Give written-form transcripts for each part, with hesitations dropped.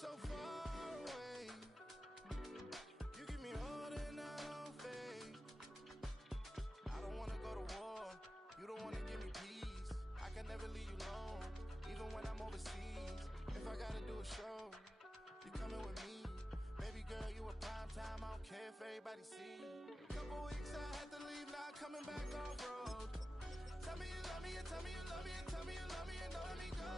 so far away. You give me all that I don't fade. I don't wanna go to war. You don't wanna give me peace. I can never leave you alone, even when I'm overseas. If I gotta do a show, you coming with me. Baby girl, you a prime time. I don't care if everybody see. Couple weeks I had to leave, now coming back off road. Tell me you love me and tell me you love me and tell me you love me and don't let me go.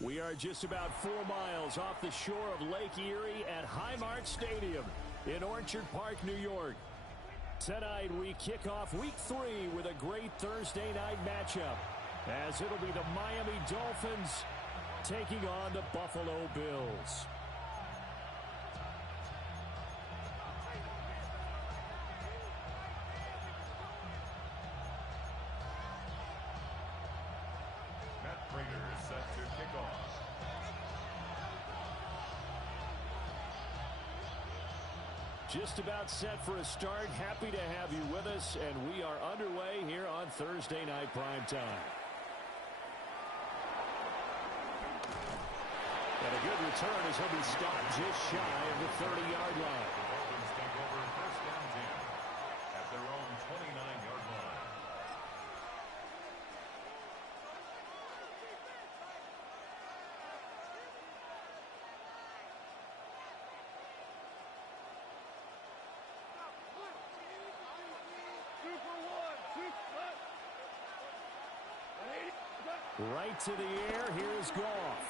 We are just about 4 miles off the shore of Lake Erie at Highmark Stadium in Orchard Park, New York. Tonight we kick off Week 3 with a great Thursday night matchup, as it'll be the Miami Dolphins taking on the Buffalo Bills. Set to kick off. Just about set for a start. Happy to have you with us, and we are underway here on Thursday Night Primetime. And a good return as he'll be stopped just shy of the 30-yard line. The Dolphins take over first down 10 at their own 29-yard line. Right to the air. Here's Goff.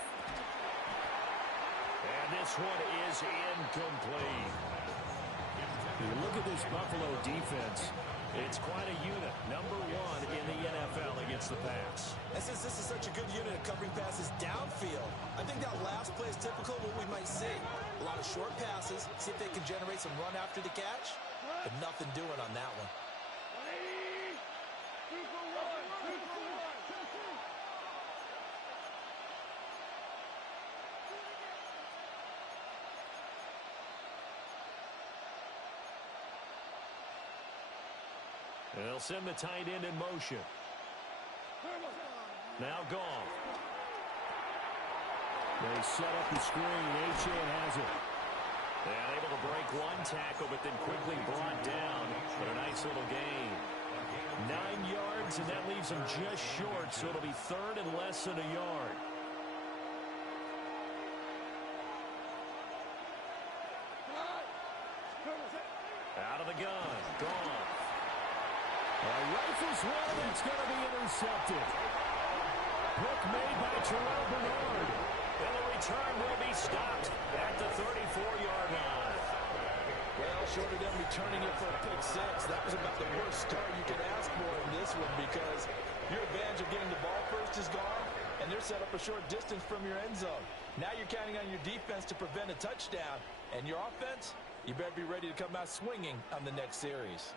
And this one is incomplete. Look at this Buffalo defense. It's quite a unit. Number 1 in the NFL against the pass. And since this is such a good unit at covering passes downfield, I think that last play is typical of what we might see. A lot of short passes, see if they can generate some run after the catch, but nothing doing on that one. They'll send the tight end in motion. Now Goff. They set up the screen. Achane has it. And able to break one tackle, but then quickly brought down. But a nice little gain. 9 yards, and that leaves him just short, so it'll be third and less than a yard. Out of the gun. Goff. Rifles one that's going to be intercepted. Hook made by Terrell Bernard. And the return will be stopped at the 34-yard line. Well, short of them returning it for a pick 6, that was about the worst start you could ask for in this one, because your advantage of getting the ball first is gone, and they're set up a short distance from your end zone. Now you're counting on your defense to prevent a touchdown, and your offense, you better be ready to come out swinging on the next series.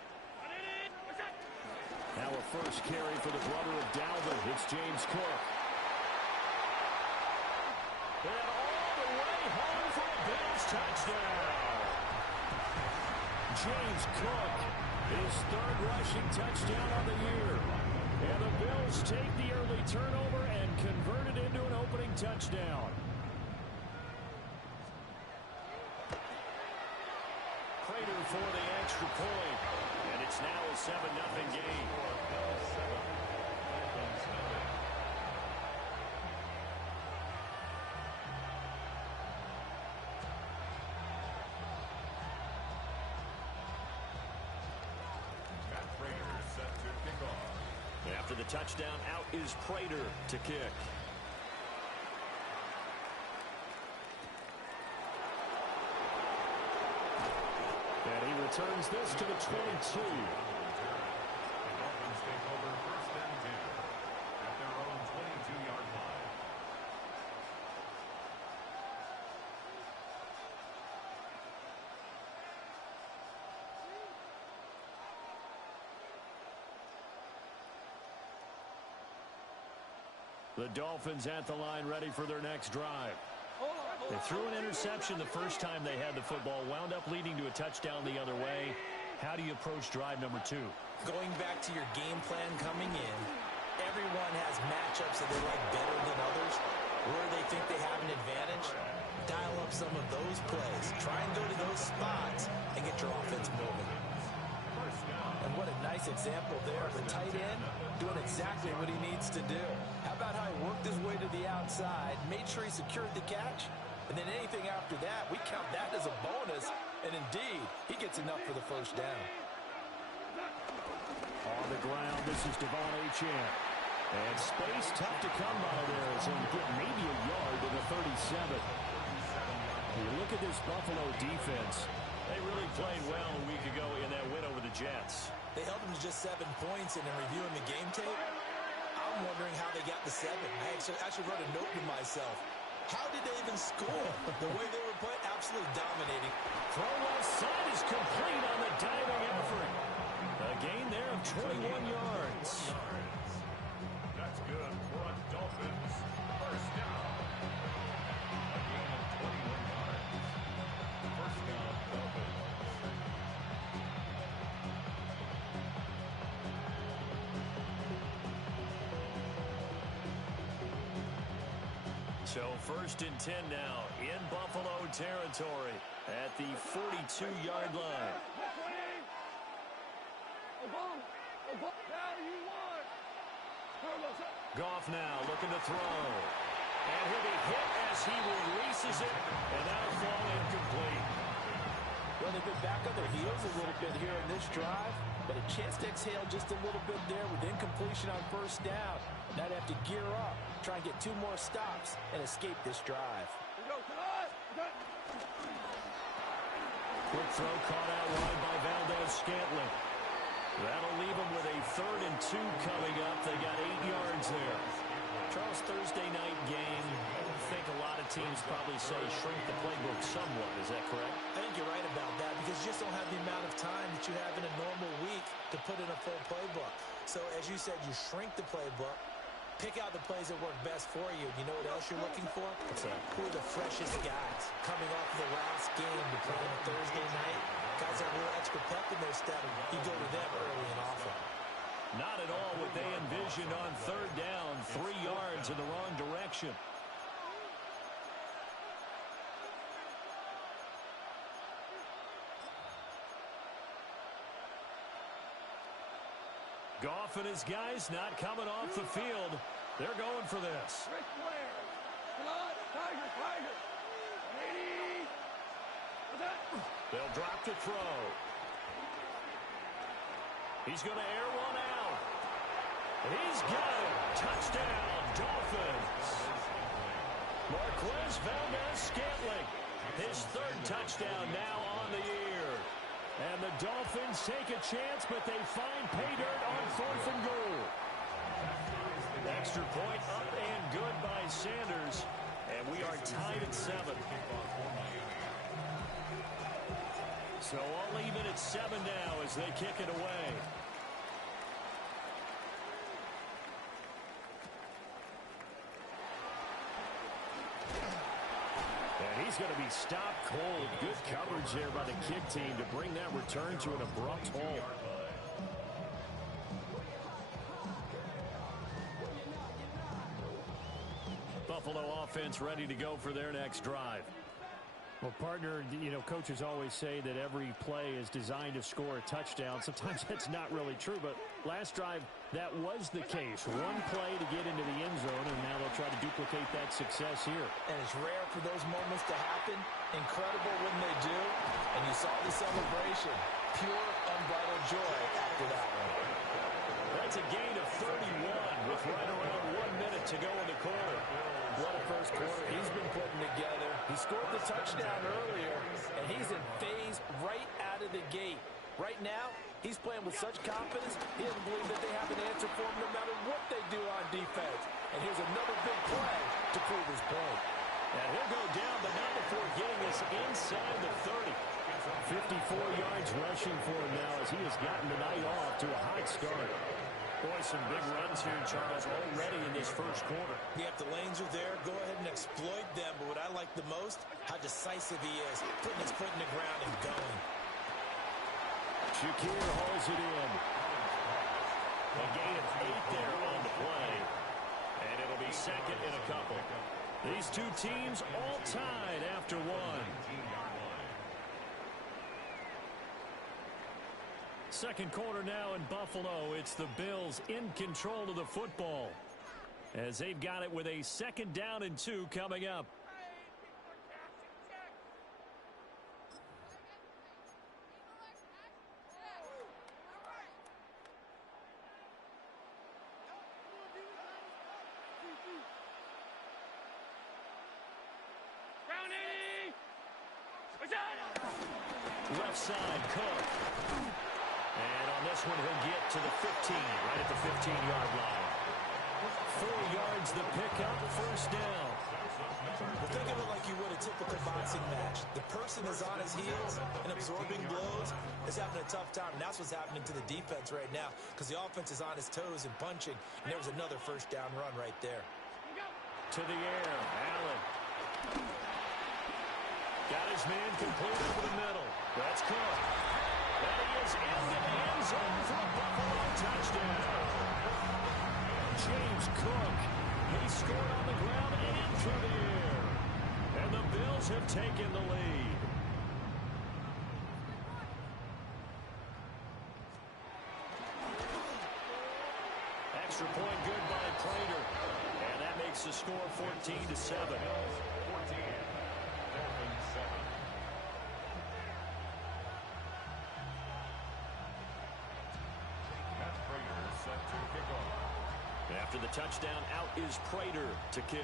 Now a first carry for the brother of Dalvin. It's James Cook. And all the way home for a Bills touchdown. James Cook, his third rushing touchdown on the year. And the Bills take the early turnover and convert it into an opening touchdown. Prater for the extra point. And it's now a 7-0 game. Matt Prater set to kick off. After the touchdown, out is Prater to kick. And he returns this to the 22. Dolphins take over first and 10 at their own 22-yard line. The Dolphins at the line ready for their next drive. They threw an interception the first time they had the football, wound up leading to a touchdown the other way. How do you approach drive number 2? Going back to your game plan coming in, everyone has matchups that they like better than others. Where they think they have an advantage, dial up some of those plays. Try and go to those spots and get your offense moving. And what a nice example there of a tight end doing exactly what he needs to do. How about how he worked his way to the outside, made sure he secured the catch, and then anything after that, we count that as a bonus. And indeed, he gets enough for the first down. On the ground, this is Devon Achane. And space tough to come by there as he'll get maybe a yard to the 37. You look at this Buffalo defense. They really played well a week ago in that win over the Jets. They held them to just 7 points, and in reviewing the game tape, I'm wondering how they got the 7. I actually wrote a note to myself. How did they even score? The way they were playing, absolutely dominating. Throw left side is complete on the diving effort. A gain there of 21 yards. That's good for a Dolphins first down. A gain of 21 yards. First down, Dolphins. So first and 10 now in Buffalo territory at the 42-yard line. Goff now looking to throw. And he'll be hit as he releases it. And that'll fall incomplete. Well, they've been back on their heels a little bit here in this drive, but a chance to exhale just a little bit there with incompletion on first down. Now they have to gear up, try and get 2 more stops, and escape this drive. Quick throw caught out wide by Valdez-Scantling. That'll leave them with a 3rd and 2 coming up. They got 8 yards there. Charles, Thursday night game. I think a lot of teams probably say shrink the playbook somewhat. Is that correct? I think you're right about that because you just don't have the amount of time that you have in a normal week to put in a full playbook. So as you said, you shrink the playbook, pick out the plays that work best for you. You know what else you're looking for? Who are the freshest guys coming off the last game to play on a Thursday night? Guys that have a little extra pep in their step. You go to them early and often. Not at all what they envisioned on 3rd down. 3 yards in the wrong direction. Goff and his guys not coming off the field. They're going for this. They'll drop to throw. He's going to air one out. And he's got it. Touchdown, Dolphins. Marquez Valdez-Scantling. His 3rd touchdown now on the year. And the Dolphins take a chance, but they find pay dirt on 4th and goal. Extra point up and good by Sanders. And we are tied at 7. So all even at 7 now as they kick it away. And he's going to be stopped cold. Good coverage there by the kick team to bring that return to an abrupt halt. Buffalo offense ready to go for their next drive. Well, partner, you know, coaches always say that every play is designed to score a touchdown. Sometimes that's not really true, but last drive, that was the case. One play to get into the end zone, and now they'll try to duplicate that success here. And it's rare for those moments to happen. Incredible when they do. And you saw the celebration. Pure, unbridled joy after that one. That's a gain of 31 with right around 1 minute to go in the quarter. What a first quarter he's been putting together. He scored the touchdown earlier, and he's in phase right out of the gate. Right now, he's playing with such confidence, he doesn't believe that they have an answer for him no matter what they do on defense. And here's another big play to prove his point. And he'll go down, but not before getting us inside the 30. 54 yards rushing for him now as he has gotten the night off to a hot start. Boy, some big runs here, Charles, already in this first quarter. Yeah, if the lanes are there, go ahead and exploit them. But what I like the most, how decisive he is, putting his foot in the ground and going. Shakir hauls it in. A gain of 8 there on the play. And it'll be second and a couple. These two teams all tied after one. Second quarter now in Buffalo. It's the Bills in control of the football as they've got it with a 2nd down and 2 coming up. Left side, Cook. And on this one, he'll get to the 15, right at the 15-yard line. 4 yards the pickup, first down. Well, think of it like you would a typical boxing match. The person is on his heels and absorbing blows is having a tough time. And that's what's happening to the defense right now because the offense is on his toes and punching. And there was another first down run right there. To the air, Allen. Got his man complete over the middle. That's Cook. And he is into the end zone for a Buffalo touchdown. James Cook. He scored on the ground and through the air. And the Bills have taken the lead. Extra point good by Prater. And that makes the score 14-7. After the touchdown, out is Prater to kick.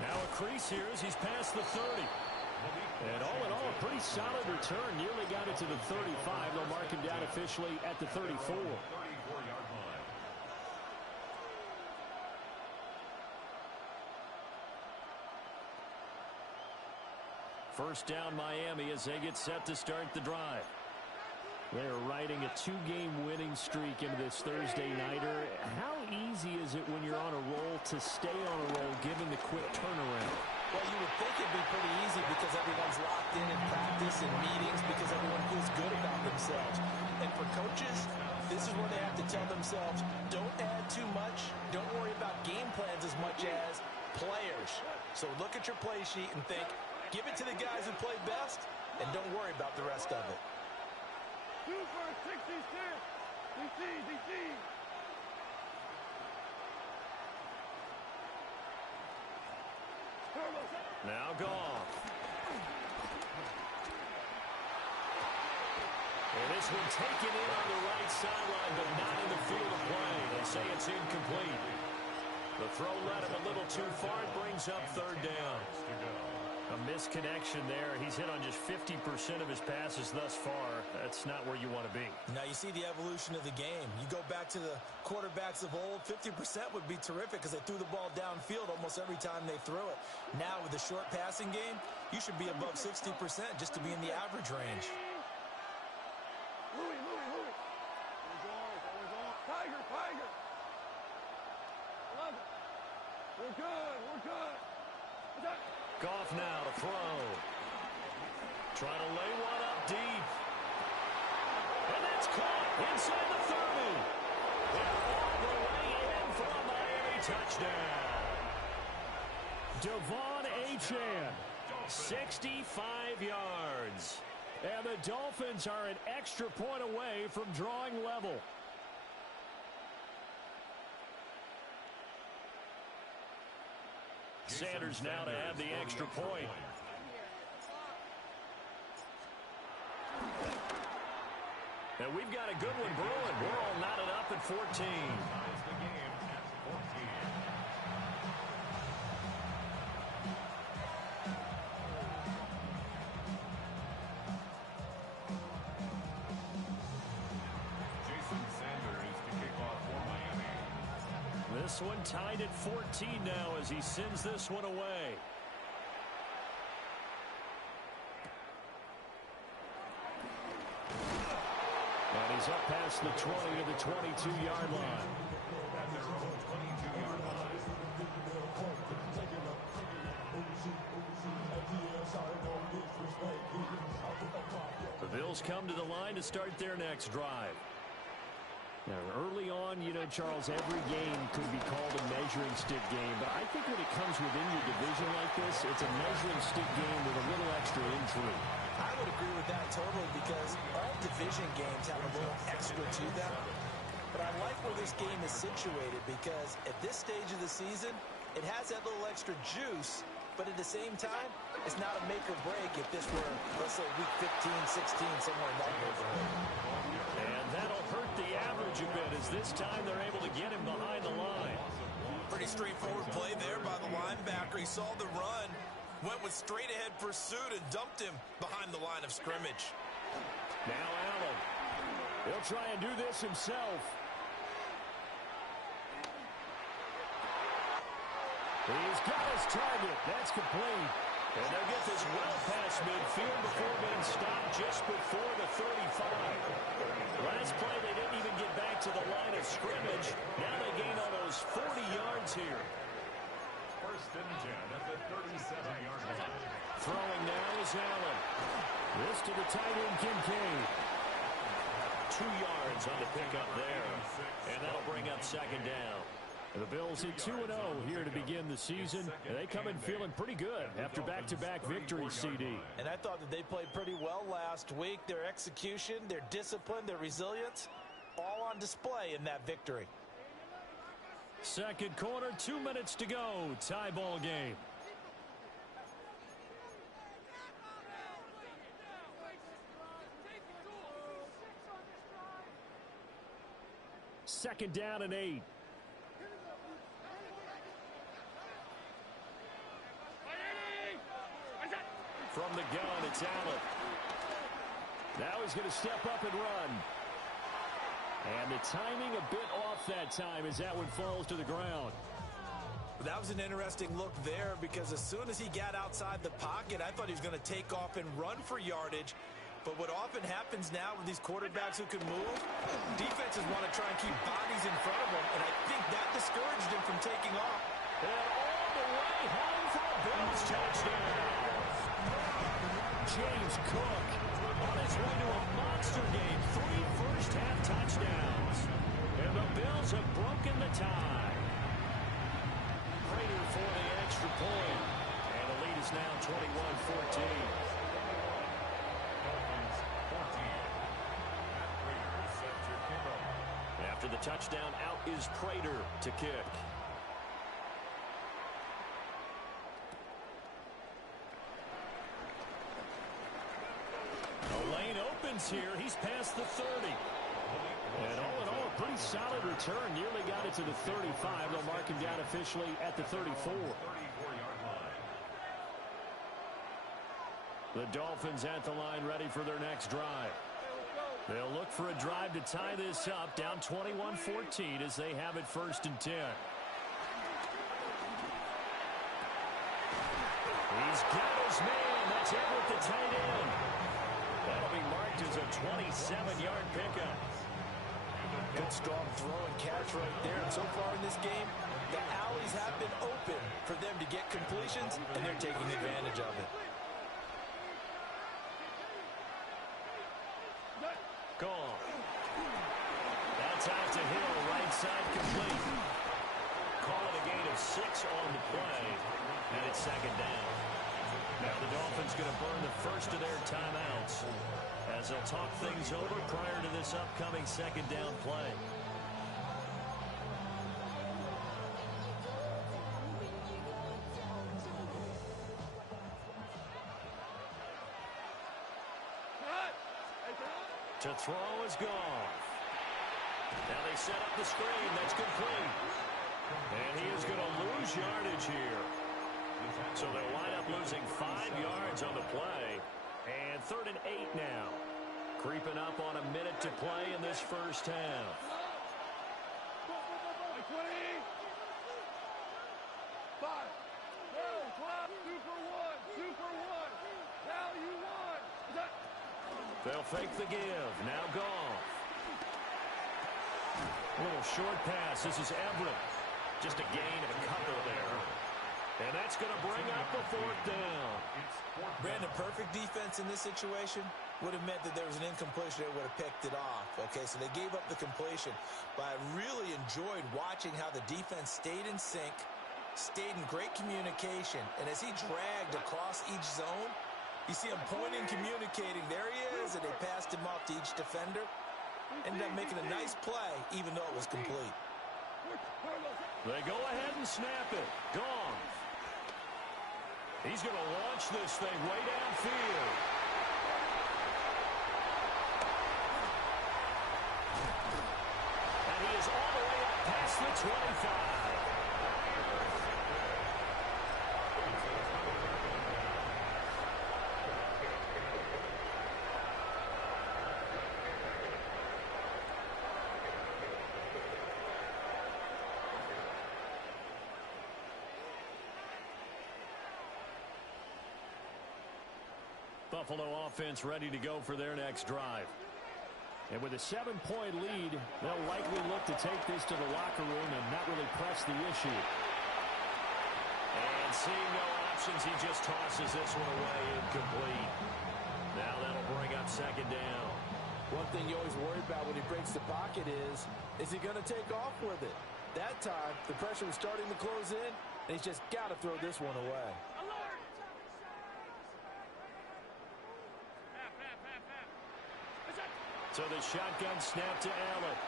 Now a crease here as he's past the 30. And all in all, a pretty solid return. Nearly got it to the 35. They'll mark him down officially at the 34. First down Miami as they get set to start the drive. They're riding a 2-game winning streak into this Thursday nighter. How easy is it when you're on a roll to stay on a roll given the quick turnaround? Well, you would think it'd be pretty easy because everyone's locked in practice and meetings because everyone feels good about themselves. And for coaches, this is where they have to tell themselves, don't add too much. Don't worry about game plans as much as players. So look at your play sheet and think, give it to the guys who play best, and don't worry about the rest of it. 2 for 66. DC. Now Goff. And this one taken in on the right sideline, but not in the field of play. They say it's incomplete. The throw led him a little too far. It brings up 3rd down. A misconnection there. He's hit on just 50% of his passes thus far. That's not where you want to be. Now you see the evolution of the game. You go back to the quarterbacks of old, 50% would be terrific because they threw the ball downfield almost every time they threw it. Now with the short passing game, you should be above 60% just to be in the average range. Louis. Tiger. 11. We're good. Goff now to throw. Trying to lay one up deep. And that's caught inside the 30. And all the way in for a Miami touchdown. Devon Achane, 65 yards. And the Dolphins are an extra point away from drawing level. Sanders now to have the extra point. And we've got a good one brewing. We're all knotted up at 14. This one tied at 14 now as he sends this one away. He's up past the 20 to the 22-yard line. The Bills come to the line to start their next drive. Now, early on, you know, Charles, every game could be called a measuring stick game, but I think when it comes within your division like this, it's a measuring stick game with a little extra intrigue. I would agree with that totally because all division games have a little extra to them. But I like where this game is situated because at this stage of the season, it has that little extra juice, but at the same time, it's not a make or break if this were, let's say, week 15, 16, somewhere in that neighborhood. And that'll hurt the average a bit as this time they're able to get him behind the line. Pretty straightforward play there by the linebacker. He saw the run, went with straight-ahead pursuit, and dumped him behind the line of scrimmage. Now Allen. He'll try and do this himself. He's got his target. That's complete. And they'll get this well past midfield before being stopped just before the 35. Last play, they didn't even get back to the line of scrimmage. Now they gain almost 40 yards here. First and 10 at the 37-yard line. Throwing now is Allen. This to the tight end, Kincaid. 2 yards on the pickup there. And that'll bring up second down. The Bills hit 2-0 here to begin the season. And they come in feeling pretty good after back-to-back victories, CD. And I thought that they played pretty well last week. Their execution, their discipline, their resilience, all on display in that victory. Second quarter, 2 minutes to go. Tie ball game. Second down and 8. From the gun, it's Allen. Now he's going to step up and run. And the timing a bit off that time as that one falls to the ground. That was an interesting look there because as soon as he got outside the pocket, I thought he was going to take off and run for yardage. But what often happens now with these quarterbacks who can move, defenses want to try and keep bodies in front of them, and I think that discouraged him from taking off. And all the way home for a Bills touchdown. James Cook on his way to a monster game. 3 first-half touchdowns. And the Bills have broken the tie. Prater for the extra point. And the lead is now 21-14. After the touchdown, out is Prater to kick. The lane opens here. He's past the 30. And all in all, a pretty solid return. Nearly got it to the 35. They'll mark him down officially at the 34. The Dolphins at the line ready for their next drive. They'll look for a drive to tie this up, down 21-14 as they have it first and 10. He's got his man. That's Everett, the tight end. That'll be marked as a 27-yard pickup. Good strong throw and catch right there. And so far in this game, the alleys have been open for them to get completions, and they're taking advantage of it. Gone. That's out to Hill, right side complete. Call it a gain of 6 on the play, and it's second down. Now the Dolphins going to burn the first of their timeouts as they'll talk things over prior to this upcoming second down play. To throw is Goff. Now they set up the screen. That's complete. And he is going to lose yardage here. So they'll wind up losing 5 yards on the play. And 3rd and 8 now. Creeping up on a minute to play in this first half. 20. 5. 12. 2 for 1. 2 for 1. Now you won. They'll fake the give. Now Goff. A little short pass. This is Everett. Just a gain of a couple there. And that's going to bring up the fourth down. Brandon, perfect defense in this situation would have meant that there was an incompletion that would have picked it off. Okay, so they gave up the completion. But I really enjoyed watching how the defense stayed in sync, stayed in great communication. And as he dragged across each zone, you see him pointing, communicating. There he is, and they passed him off to each defender. Ended up making a nice play, even though it was complete. They go ahead and snap it. Gone. He's going to launch this thing way downfield. And he is all the way up past the 25. Buffalo offense ready to go for their next drive. And with a 7-point lead, they'll likely look to take this to the locker room and not really press the issue. And seeing no options, he just tosses this one away incomplete. Now that'll bring up second down. One thing you always worry about when he breaks the pocket is he going to take off with it? That time, the pressure was starting to close in, and he's just got to throw this one away. So the shotgun snap to Allen.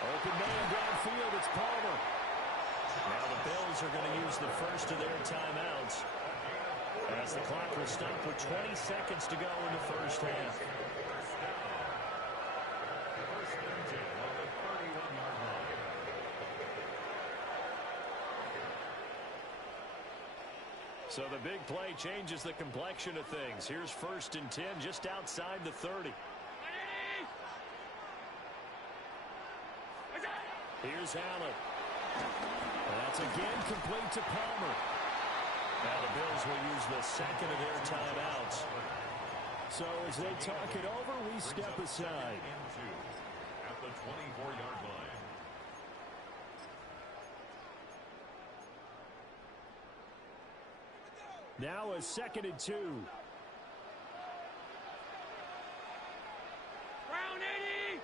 Open man downfield, it's Palmer. Now the Bills are going to use the first of their timeouts as the clock will stop with 20 seconds to go in the first half. So the big play changes the complexion of things. Here's 1st and 10 just outside the 30. Here's Allen. That's again complete to Palmer. Now the Bills will use the second of their timeouts. So as they talk it over, we step aside. At the 24-yard line. Now a 2nd and 2. Brown 80.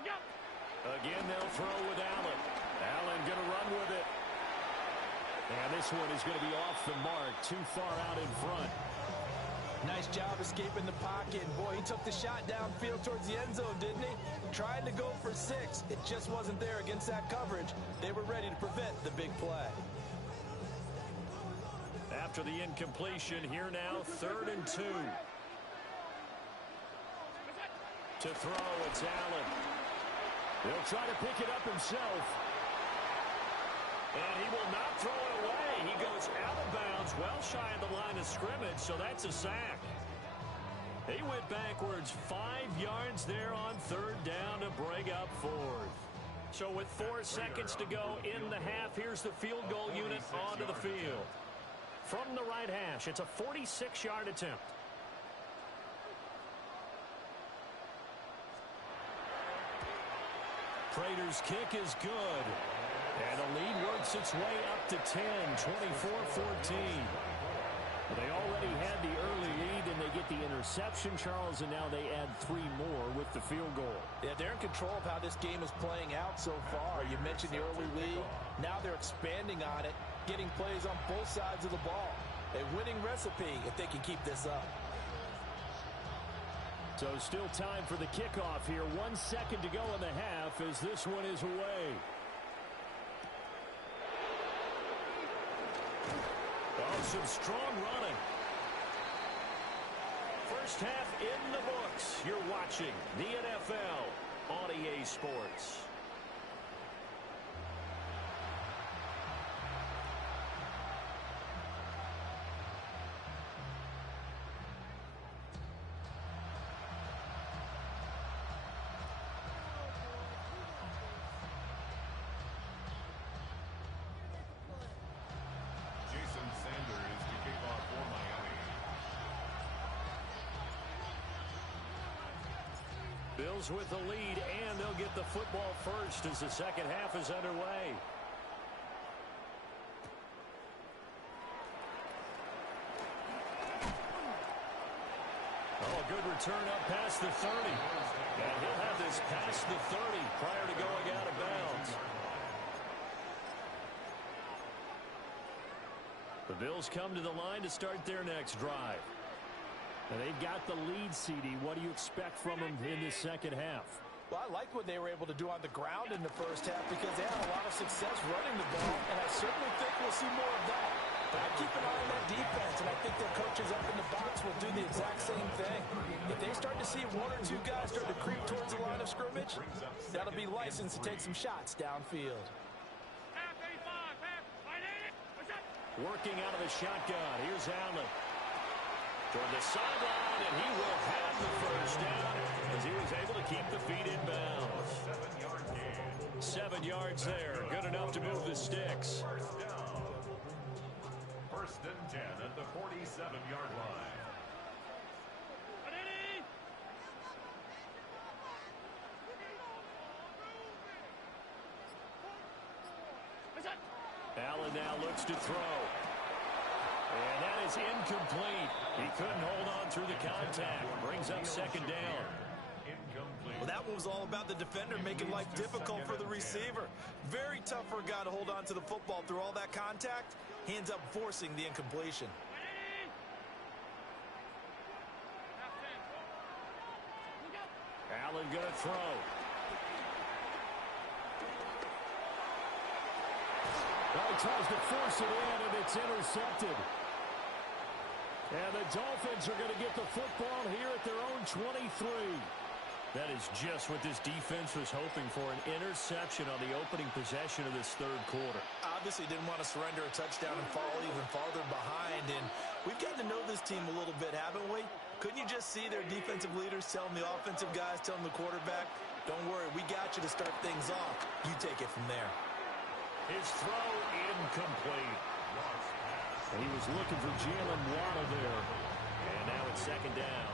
Look out. Again, they'll throw with Allen. Allen going to run with it. And this one is going to be off the mark, too far out in front. Nice job escaping the pocket. Boy, he took the shot downfield towards the end zone, didn't he? Trying to go for 6. It just wasn't there against that coverage. They were ready to prevent the big play. After the incompletion, here now, 3rd and 2. To throw, it's Allen. He'll try to pick it up himself. And he will not throw it away. He goes out of bounds, well shy of the line of scrimmage, so that's a sack. He went backwards 5 yards there on 3rd down to bring up 4th. So with 4 seconds to go in the half, here's the field goal unit onto the field. From the right hash, it's a 46-yard attempt. Prater's kick is good. And the lead works its way up to 10, 24-14. They already had the early lead, and they get the interception, Charles, and now they add 3 more with the field goal. Yeah, they're in control of how this game is playing out so far. You mentioned the early lead. Now they're expanding on it, getting plays on both sides of the ball. A winning recipe if they can keep this up. So still time for the kickoff here. 1 second to go in the half as this one is away. Oh, some strong running. First half in the books. You're watching the NFL on EA Sports. Bills with the lead, and they'll get the football first as the second half is underway. Oh, a good return up past the 30. And he'll have this past the 30 prior to going out of bounds. The Bills come to the line to start their next drive. And they've got the lead, CD. What do you expect from them in the second half? Well, I liked what they were able to do on the ground in the first half because they had a lot of success running the ball, and I certainly think we'll see more of that. But I keep an eye on that defense, and I think their coaches up in the box will do the exact same thing. If they start to see one or two guys start to creep towards the line of scrimmage, that'll be licensed to take some shots downfield. Working out of the shotgun. Here's Allen. Toward the sideline, and he will have the first down as he was able to keep the feet in bounds. 7 yards there. Good enough to move the sticks. First and 10 at the 47-yard line. Allen now looks to throw. And that is incomplete. He couldn't hold on through the contact. Brings up second down. Well, that one was all about the defender making life difficult for the receiver. Very tough for a guy to hold on to the football through all that contact. He ends up forcing the incompletion. Allen going to throw. Well, he tries to force it in, and it's intercepted. And the Dolphins are going to get the football here at their own 23. That is just what this defense was hoping for, an interception on the opening possession of this third quarter. Obviously didn't want to surrender a touchdown and fall even farther behind, and we've gotten to know this team a little bit, haven't we? Couldn't you just see their defensive leaders telling the offensive guys, telling the quarterback, don't worry, we got you to start things off. You take it from there. His throw incomplete. And he was looking for Jalen Waddle there. And now it's second down.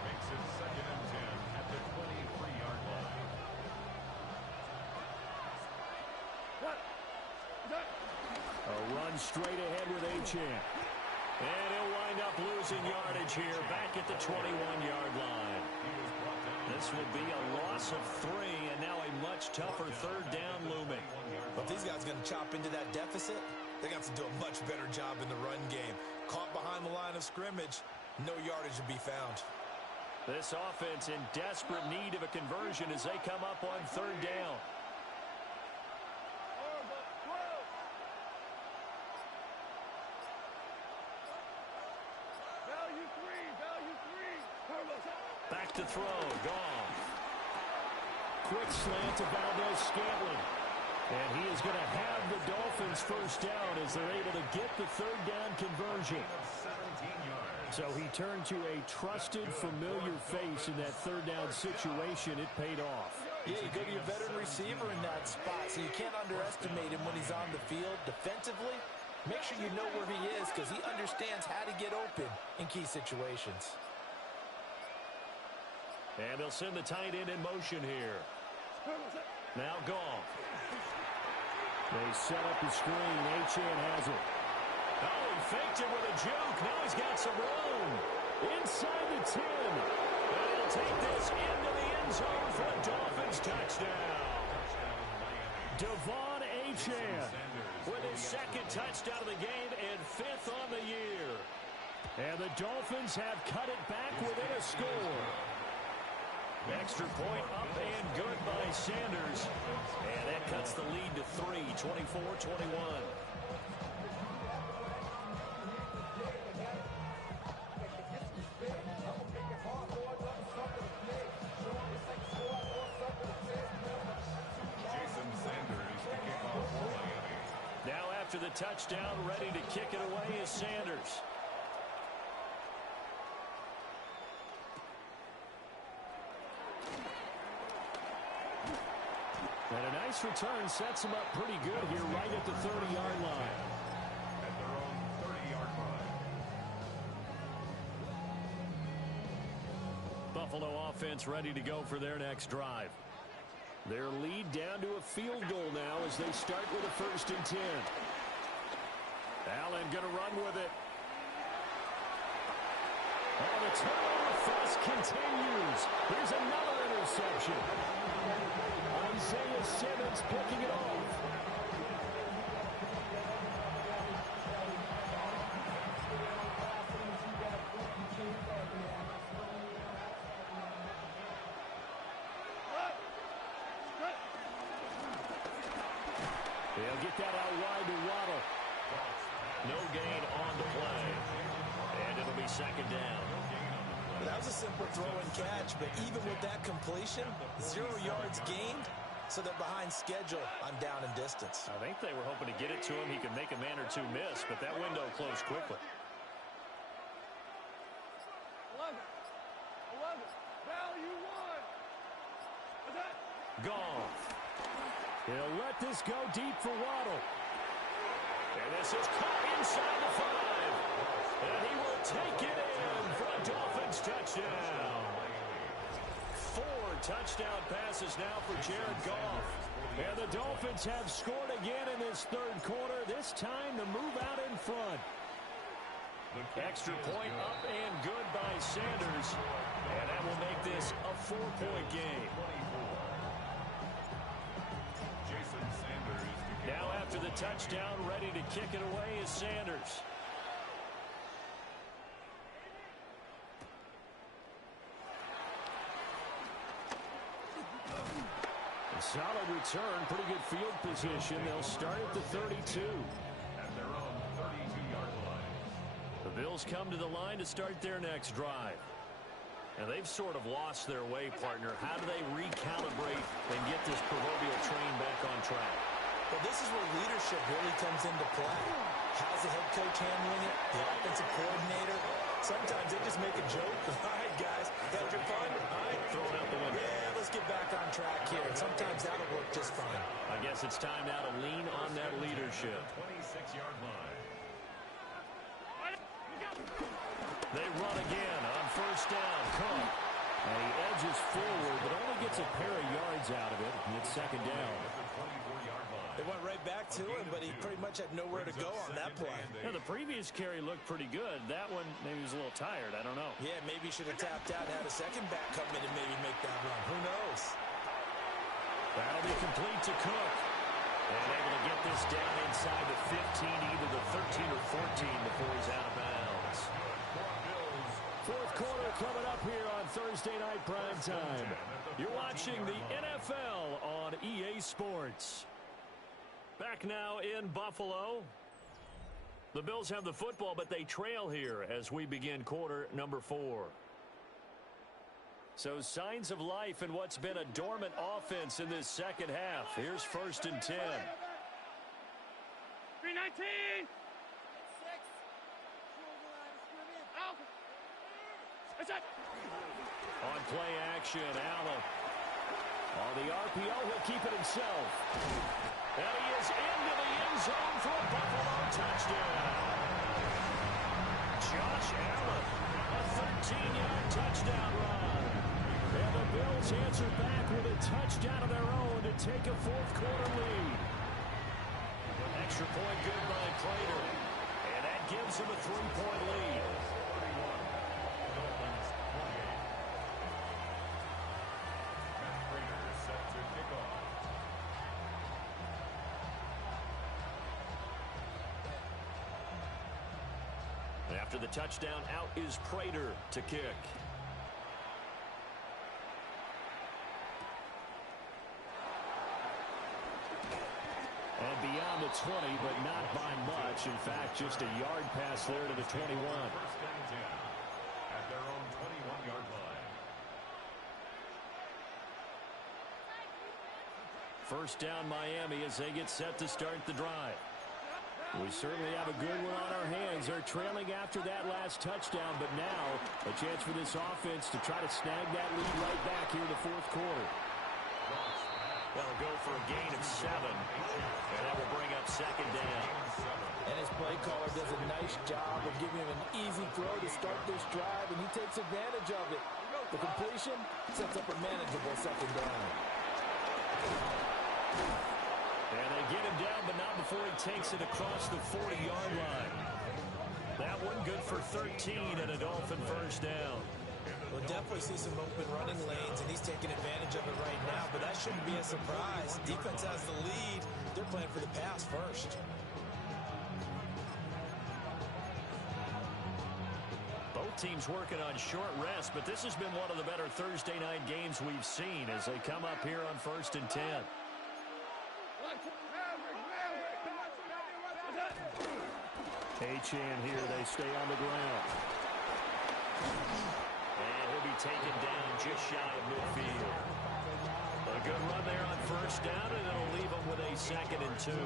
Makes it second and 10 at the 23-yard line. A run straight ahead with Achane. And he'll wind up losing yardage here back at the 21-yard line. This will be a loss of 3, and now a much tougher third down looming. But these guys going to chop into that deficit, they got to do a much better job in the run game. Caught behind the line of scrimmage, no yardage to be found. This offense in desperate need of a conversion as they come up on third down. Back to throw, gone. Quick slant to Valdez-Scantling. And he is going to have the Dolphins first down as they're able to get the third down conversion. So he turned to a trusted, familiar face in that third down situation. It paid off. Yeah, you go to your veteran receiver in that spot, so you can't underestimate him when he's on the field. Defensively, make sure you know where he is because he understands how to get open in key situations. And they'll send the tight end in motion here. Now Goff. They set up the screen. Achane has it. Oh, he faked it with a juke. Now he's got some room. Inside the 10. And he'll take this into the end zone for a Dolphins touchdown. Devon Achane with his second touchdown of the game and 5th on the year. And the Dolphins have cut it back within a score. Extra point up and good by Sanders. And that cuts the lead to 3, 24-21. Now after the touchdown, ready to kick it away is Sanders. And a nice return sets him up pretty good here right at the 30-yard line. At their own 30-yard line. Buffalo offense ready to go for their next drive. Their lead down to a field goal now as they start with a 1st and 10. Allen going to run with it. Oh, the turnover fuss continues. Here's another interception. Isaiah Simmons picking it off. They'll get that out wide to Waddle. No gain on the play. And it'll be 2nd down. That was a simple throw and catch, but even with that completion, 0 yards gained, so they're behind schedule on down and distance. I think they were hoping to get it to him. He could make a man or two miss, but that window closed quickly. 11. Value 1. Goff. He'll let this go deep for Waddle. And this is caught inside the 5. And he will take it in for a Dolphins touchdown. 4 touchdown passes now for Jared Goff. And the Dolphins have scored again in this 3rd quarter. This time to move out in front. Extra point up and good by Sanders. And that will make this a 4-point game. Now after the touchdown, ready to kick it away is Sanders. A solid return, pretty good field position. They'll start at the 32. At their own 32-yard line. The Bills come to the line to start their next drive. And they've sort of lost their way, partner. How do they recalibrate and get this proverbial train back on track? Well, this is where leadership really comes into play. How's the head coach handling it? The offensive coordinator? Sometimes they just make a joke. All right, guys, got your fun? All right, Throw it out the window. Yeah, let's get back on track here. And sometimes that'll work just fine. I guess it's time now to lean on that leadership. 26-yard line. They run again on 1st down. Cook. And he edges forward, but only gets a pair of yards out of it. And it's 2nd down. They went right back to him, but he pretty much had nowhere to go on that play. Yeah, the previous carry looked pretty good. That one, maybe he was a little tired. I don't know. Yeah, maybe he should have tapped out and had a second back come in and maybe make that run. Who knows? That'll be complete to Cook. And able to get this down inside the 15, either the 13 or 14 before he's out of bounds. 4th quarter coming up here on Thursday Night Prime Time. You're watching the NFL on EA Sports. Back now in Buffalo. The Bills have the football, but they trail here as we begin quarter number 4. So signs of life in what's been a dormant offense in this 2nd half. Here's 1st and 10. 319. On play action, Allen. On the RPO, he'll keep it himself. And he is into the end zone for a Buffalo touchdown. Josh Allen, a 13-yard touchdown run. And the Bills answer back with a touchdown of their own to take a 4th quarter lead. Extra point good by Prater. And that gives them a 3-point lead. After the touchdown, out is Prater to kick. And beyond the 20, but not by much. In fact, just a yard pass there to the 21. 1st and 10 at their own 21-yard line. 1st down Miami as they get set to start the drive. We certainly have a good one on our hands. They're trailing after that last touchdown, but now a chance for this offense to try to snag that lead right back here in the 4th quarter. That'll go for a gain of 7, and that will bring up 2nd down. And his play caller does a nice job of giving him an easy throw to start this drive, and he takes advantage of it. The completion sets up a manageable second down. And they get him down, but not before he takes it across the 40-yard line. That one good for 13 and a Dolphin first down. We'll definitely see some open running lanes, and he's taking advantage of it right now, but that shouldn't be a surprise. Defense has the lead. They're playing for the pass first. Both teams working on short rest, but this has been one of the better Thursday night games we've seen as they come up here on 1st and 10. Achane here, they stay on the ground. And he'll be taken down just shy of midfield. A good run there on first down, and it'll leave them with a 2nd and 2.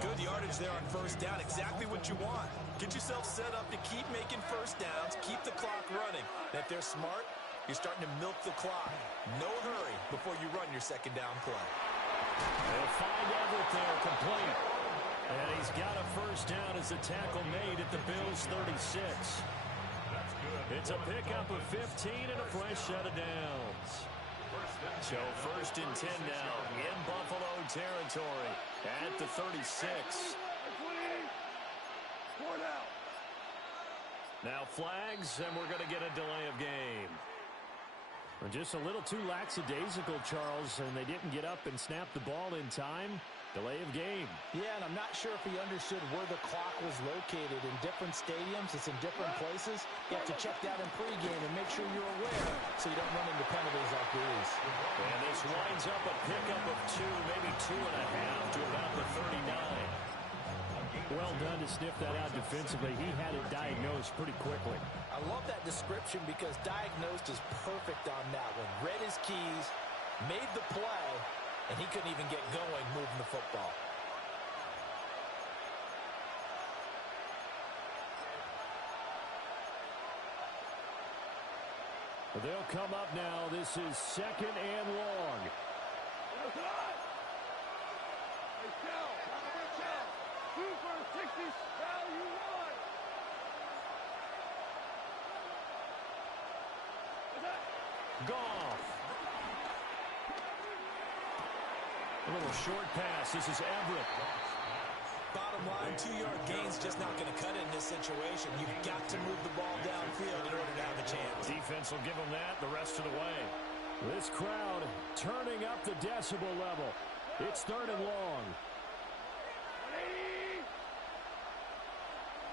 Good yardage there on first down. Exactly what you want. Get yourself set up to keep making first downs, keep the clock running. And if they're smart, you're starting to milk the clock. No hurry before you run your second down play. They'll find Everett there, complete. And he's got a first down as the tackle made at the Bills' 36. It's a pickup of 15 and a fresh set of downs. So 1st and 10 now in Buffalo territory at the 36. Now flags, and we're going to get a delay of game. Just a little too lackadaisical, Charles, and they didn't get up and snap the ball in time. Delay of game. Yeah, and I'm not sure if he understood where the clock was located. In different stadiums, it's in different places. You have to check that in pregame and make sure you're aware so you don't run into penalties like these. And this winds up a pickup of 2, maybe 2.5 to about the 39. Well done to sniff that out defensively. He had it diagnosed pretty quickly. I love that description because diagnosed is perfect on that one. Read his keys, made the play, and he couldn't even get going moving the football. They'll come up now. This is 2nd and long. Goff. A little short pass. This is Everett. Bottom line, 2-yard gain's just not going to cut it in this situation. You've got to move the ball downfield in order to have a chance. Defense will give them that the rest of the way. This crowd turning up the decibel level. It's 3rd and long.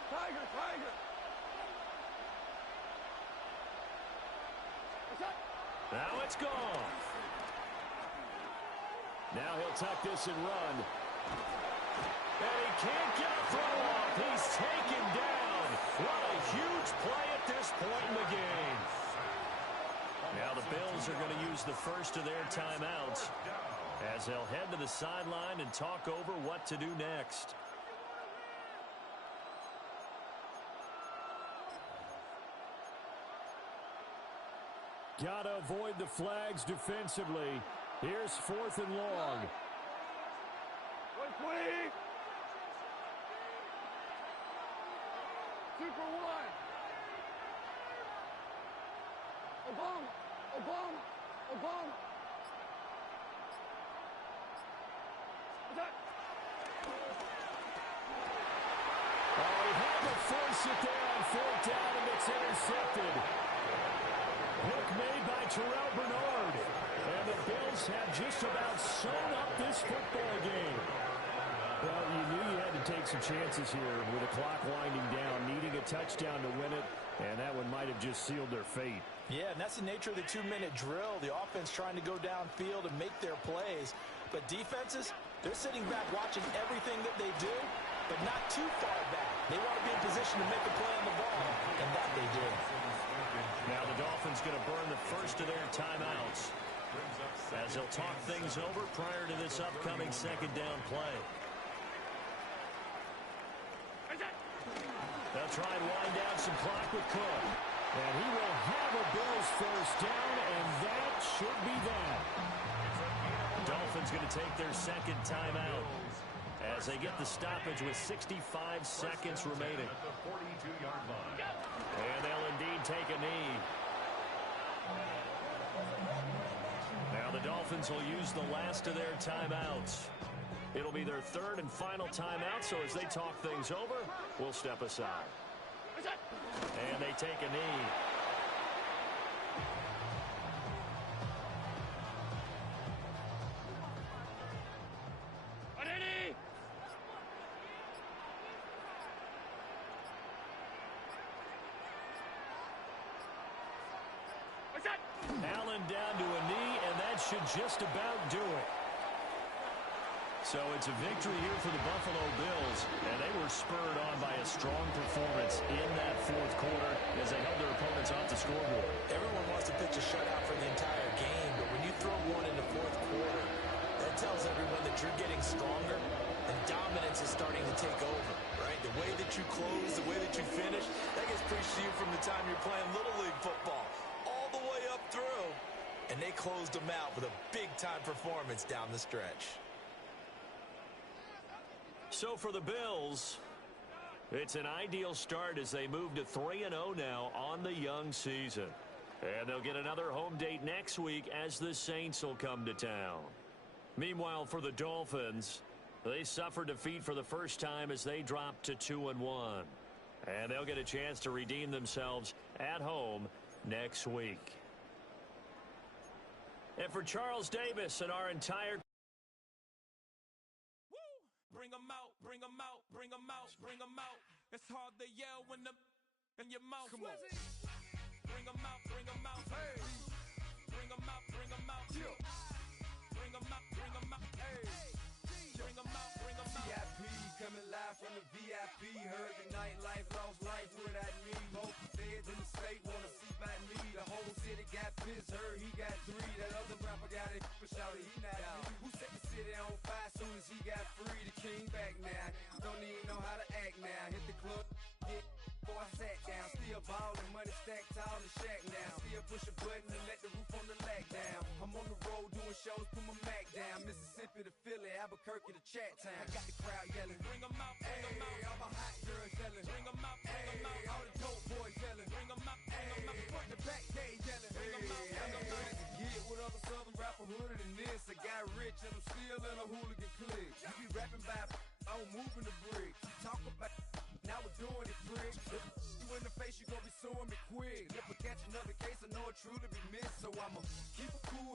Tiger, Tiger. Now it's gone. Now he'll tuck this and run. And he can't get a throw off. He's taken down. What a huge play at this point in the game. Now the Bills are going to use the first of their timeouts as they'll head to the sideline and talk over what to do next. Got to avoid the flags defensively. Here's 4th and long. 120. Super 1. Obama. Obama. Obama. Oh, he had to force it there on 4th down, and it's intercepted. Pick made by Terrell Bernard. And the Bills have just about sewn up this football game. Well, you knew you had to take some chances here with the clock winding down, needing a touchdown to win it, and that one might have just sealed their fate. Yeah, and that's the nature of the 2-minute drill. The offense trying to go downfield and make their plays. But defenses, they're sitting back watching everything that they do, but not too far back. They want to be in position to make a play on the ball, and that they did. Now the Dolphins going to burn the first of their timeouts as they'll talk things over prior to this upcoming 2nd down play. They'll try and wind down some clock with Cook. And he will have a Bills first down, and that should be that. Dolphins going to take their 2nd timeout as they get the stoppage with 65 seconds remaining. And they'll indeed take a knee. Now the Dolphins will use the last of their timeouts. It'll be their third and final timeout, so as they talk things over, we'll step aside. And they take a knee. Allen down to a knee, and that should just about do it. So it's a victory here for the Buffalo Bills, and they were spurred on by a strong performance in that fourth quarter as they held their opponents off the scoreboard. Everyone wants to pitch a shutout for the entire game, but when you throw one in the fourth quarter, that tells everyone that you're getting stronger and dominance is starting to take over, right? The way that you close, the way that you finish, that gets preached to you from the time you're playing Little League football all the way up through, and they closed them out with a big-time performance down the stretch. So for the Bills, it's an ideal start as they move to 3-0 now on the young season. And they'll get another home date next week as the Saints will come to town. Meanwhile, for the Dolphins, they suffered defeat for the first time as they dropped to 2-1. And they'll get a chance to redeem themselves at home next week. And for Charles Davis and our entire bring them out, bring them out, bring them out, bring them out. It's hard to yell when the in your mouth. Come on. Bring them out, bring them out. Hey. Bring them out, bring them out. Yeah. Bring them out, bring them out. Hey. Bring them out, bring them out. VIP coming live from the VIP. Heard the nightlife, lost life without me. Both feds in the state wanna see by me. The whole city got pissed, heard he got 3. That other rapper got it, but shouted he not me. Who set the city on fire soon as he got free? The king back now, don't even know how to act now. Hit the club, get before I sat down. Still ballin', money stacked tall in shack now. Still push a button and let the roof on the lag down. I'm on the road doing shows, put my Mac down. Mississippi to Philly, Albuquerque to Chat Town. I got the crowd yelling, bring them out, bring them out. All my hot girls yelling, bring them out, bring them out. All the dope boys yelling, bring them out, bring them out. Front the back gate yelling, bring them out, bring them out. Get with other southern rapper hooded than this. I got rich and I'm still in a hooligan clique. You be rapping by, I'm moving the brick. Talk about, now we're doing it, prick. You in the face, you gon' be suing me quick. If I catch another case, I know it truly be missed. So I'ma keep it cool